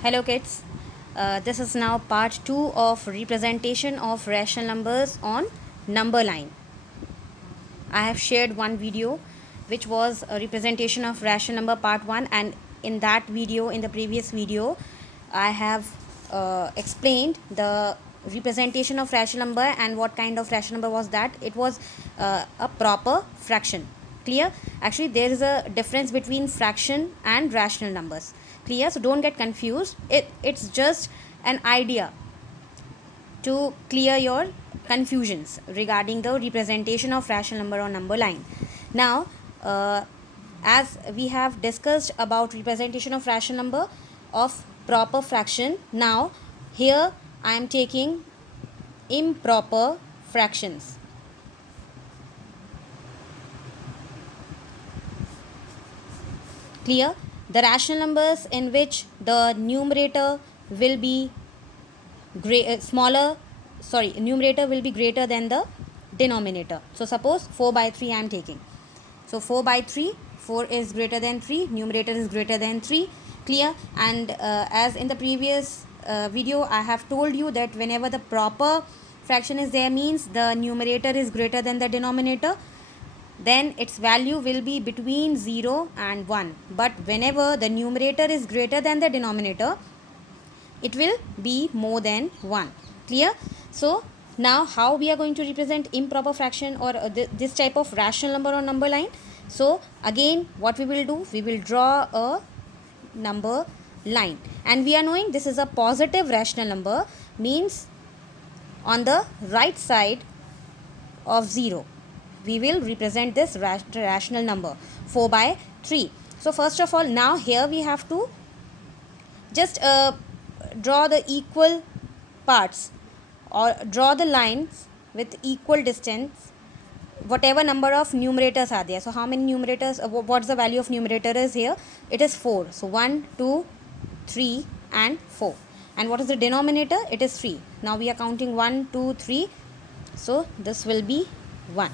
Hello kids, this is now part 2 of representation of rational numbers on number line. I have shared one video which was a representation of rational number part 1, and in that video, in the previous video, I have explained the representation of rational number and what kind of rational number was that. It was a proper fraction. Clear? Actually, there is a difference between fraction and rational numbers. Clear? So don't get confused. It's just an idea to clear your confusions regarding the representation of rational number on number line. Now, as we have discussed about representation of rational number of proper fraction, now here I am taking improper fractions. Clear? The rational numbers in which the numerator will be numerator will be greater than the denominator. So suppose 4 by 3 I am taking. So 4 by 3, 4 is greater than 3, numerator is greater than 3. Clear? And as in the previous video, I have told you that whenever the proper fraction is there, means the numerator is greater than the denominator, then its value will be between 0 and 1. But whenever the numerator is greater than the denominator, it will be more than 1. Clear? So now how we are going to represent improper fraction or this type of rational number on number line? So again, what we will do, we will draw a number line, and we are knowing this is a positive rational number, means on the right side of 0 we will represent this rational number 4 by 3. So first of all, now here we have to just draw the equal parts or draw the lines with equal distance whatever number of numerators are there. So how many numerators, what's the value of numerator is here? It is 4. So 1, 2, 3 and 4. And what is the denominator? It is 3. Now we are counting 1, 2, 3. So this will be 1.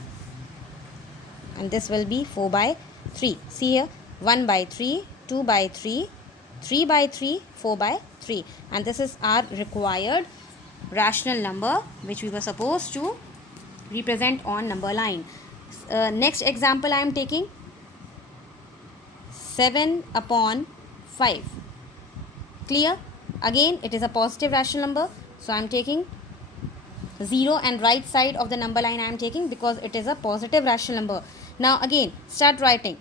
And this will be 4 by 3. See here, 1 by 3, 2 by 3, 3 by 3, 4 by 3. And this is our required rational number which we were supposed to represent on number line. Next example I am taking 7 upon 5. Clear? Again, it is a positive rational number. So I am taking 0 and right side of the number line I am taking because it is a positive rational number. Now again, start writing.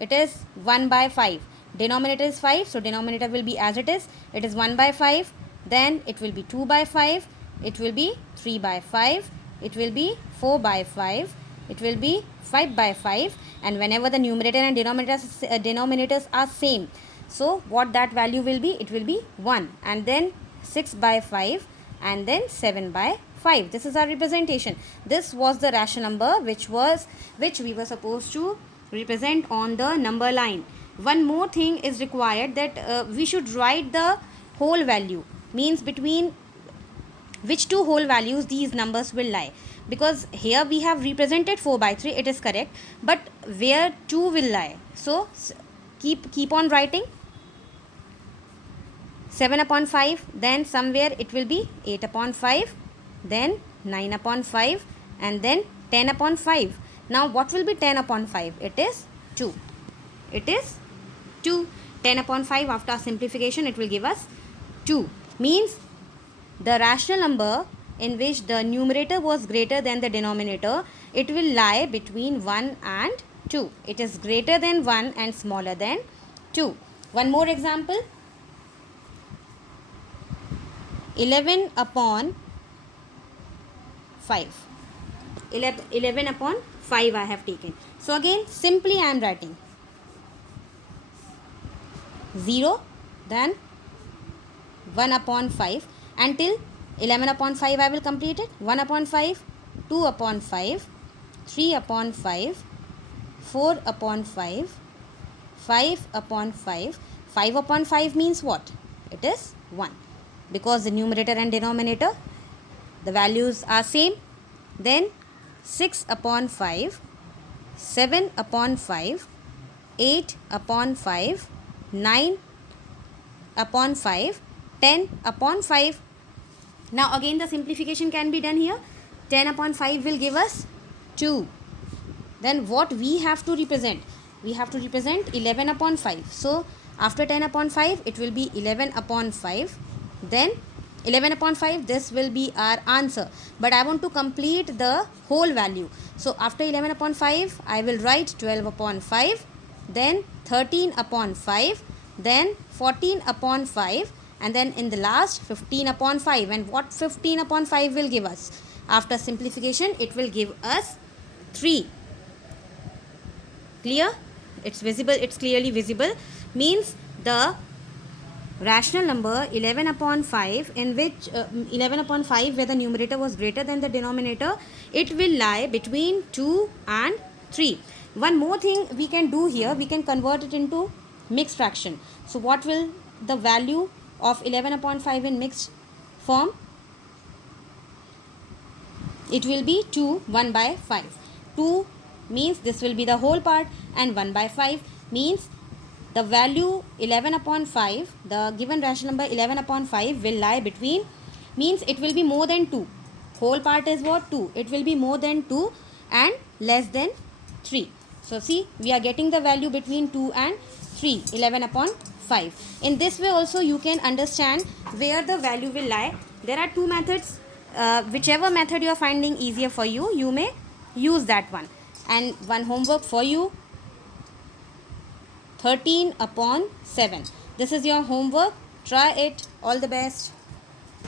It is 1 by 5. Denominator is 5, so denominator will be as it is. It is 1 by 5. Then it will be 2 by 5. It will be 3 by 5. It will be 4 by 5. It will be 5 by 5. And whenever the numerator and denominators are same, so what that value will be? It will be 1. And then 6 by 5. And then 7 by 5. This is our representation. This was the rational number which we were supposed to represent on the number line. One more thing is required, that we should write the whole value, means between which two whole values these numbers will lie, because here we have represented 4 by 3, it is correct, but where 2 will lie? So keep on writing. 7 upon 5, then somewhere it will be 8 upon 5, then 9 upon 5, and then 10 upon 5. Now what will be 10 upon 5? It is 2. It is 2. 10 upon 5, after simplification it will give us 2. Means the rational number in which the numerator was greater than the denominator, it will lie between 1 and 2. It is greater than 1 and smaller than 2. One more example. 11 upon 5. 11 upon 5 I have taken. So again, simply I am writing 0, then 1 upon 5 until 11 upon 5 I will complete it. 1 upon 5, 2 upon 5, 3 upon 5, 4 upon 5, 5 upon 5. 5 upon 5 means what? It is 1. Because the numerator and denominator, the values are same. Then 6 upon 5, 7 upon 5, 8 upon 5, 9 upon 5, 10 upon 5. Now again the simplification can be done here. 10 upon 5 will give us 2. Then what we have to represent? We have to represent 11 upon 5. So after 10 upon 5, it will be 11 upon 5. Then 11 upon 5, this will be our answer. But I want to complete the whole value. So after 11 upon 5, I will write 12 upon 5. Then 13 upon 5. Then 14 upon 5. And then in the last 15 upon 5. And what 15 upon 5 will give us? After simplification, it will give us 3. Clear? It's visible, it's clearly visible. Means the rational number 11 upon 5, in which 11 upon 5 where the numerator was greater than the denominator, it will lie between 2 and 3. One more thing we can do here, we can convert it into mixed fraction. So what will the value of 11 upon 5 in mixed form? It will be 2 1 by 5. 2 means this will be the whole part, and 1 by 5 means the value 11 upon 5, the given rational number 11 upon 5 will lie between, means it will be more than 2. Whole part is what? 2. It will be more than 2 and less than 3. So see, we are getting the value between 2 and 3, 11 upon 5. In this way also you can understand where the value will lie. There are two methods. Whichever method you are finding easier for you, you may use that one. And one homework for you, 13 upon 7. This is your homework. Try it. All the best.